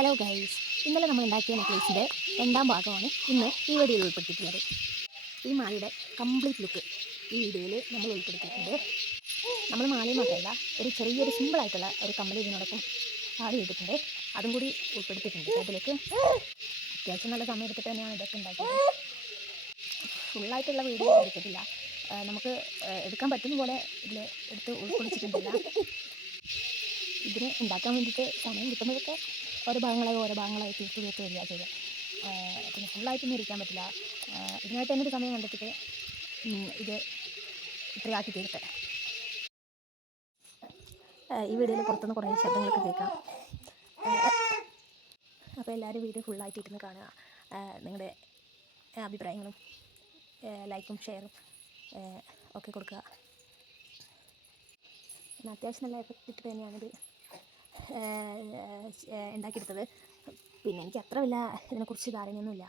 Hello guys, ഇന്നലെ നമ്മൾ ഉണ്ടാക്കിയ നെക്ലേസിൻ്റെ രണ്ടാം ഭാഗമാണ് ഇന്ന് ഈ വീഡിയോയിൽ ഉൾപ്പെടുത്തിയിട്ടുള്ളത്. ഈ മാലയുടെ കംപ്ലീറ്റ് ലുക്ക് ഈ വീഡിയോയിൽ നമ്മൾ ഉൾപ്പെടുത്തിയിട്ടുണ്ട്. നമ്മൾ മാലയും മാത്രമല്ല, ഒരു ചെറിയൊരു സിമ്പിളായിട്ടുള്ള ഒരു കമ്മൽ ഇതിനോടൊപ്പം ആഡ് ചെയ്തിട്ടുണ്ട്. അതും കൂടി ഉൾപ്പെടുത്തിയിട്ടുണ്ട്. അതിലേക്ക് അത്യാവശ്യം നല്ല സമയം എടുത്തിട്ട് തന്നെയാണ് ഇതൊക്കെ ഉണ്ടാക്കിയത്. ഫുള്ളായിട്ടുള്ള വീഡിയോ എടുത്തിട്ടില്ല, നമുക്ക് എടുക്കാൻ പറ്റുന്ന പോലെ ഇതിൽ എടുത്ത് ഉൾക്കൊള്ളിച്ചിട്ടുണ്ടല്ല. ഇതിന് ഉണ്ടാക്കാൻ വേണ്ടിയിട്ട് സമയം കിട്ടുമ്പോഴൊക്കെ ഓരോ ഭാഗങ്ങളായി തീർത്ത് വരിക ചെയ്യുക. പിന്നെ ഫുള്ളായിട്ടൊന്നും ഇരിക്കാൻ പറ്റില്ല. ഇതിനായിട്ട് തന്നെ ഒരു സമയം കണ്ടെത്തിയിട്ട് ഇത് ഇത്രയാക്കി തീർത്തെ. ഈ വീഡിയോയിൽ പുറത്തുനിന്ന് കുറേ ശബ്ദങ്ങളൊക്കെ കേൾക്കാം. അപ്പോൾ എല്ലാവരും വീഡിയോ ഫുള്ളായിട്ട് ഇരുന്ന് കാണുക. നിങ്ങളുടെ അഭിപ്രായങ്ങളും ലൈക്കും ഷെയറും ഒക്കെ കൊടുക്കുക. പിന്നെ അത്യാവശ്യം നല്ല എഫക്റ്റ് ഇട്ട് തന്നെയാണിത് ഉണ്ടാക്കിയെടുത്തത്. പിന്നെ എനിക്ക് അത്ര വലിയ ഇതിനെക്കുറിച്ച് ധാരണയൊന്നുമില്ല.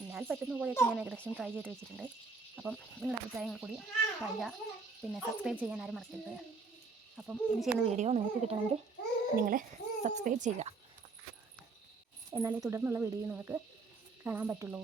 എന്നാൽ പറ്റുന്ന പോലെയൊക്കെ ഞാൻ ഏകദേശം ട്രൈ ചെയ്ത് വെച്ചിട്ടുണ്ട്. അപ്പം നിങ്ങളുടെ അഭിപ്രായങ്ങൾ കൂടി പറയുക. പിന്നെ സബ്സ്ക്രൈബ് ചെയ്യാൻ ആരും മറക്കരുത്. അപ്പം ഇനി ചെയ്യുന്ന വീഡിയോ നിങ്ങൾക്ക് കിട്ടണമെങ്കിൽ നിങ്ങൾ സബ്സ്ക്രൈബ് ചെയ്യുക. എന്നാലേ തുടർന്നുള്ള വീഡിയോ നിങ്ങൾക്ക് കാണാൻ പറ്റുള്ളൂ.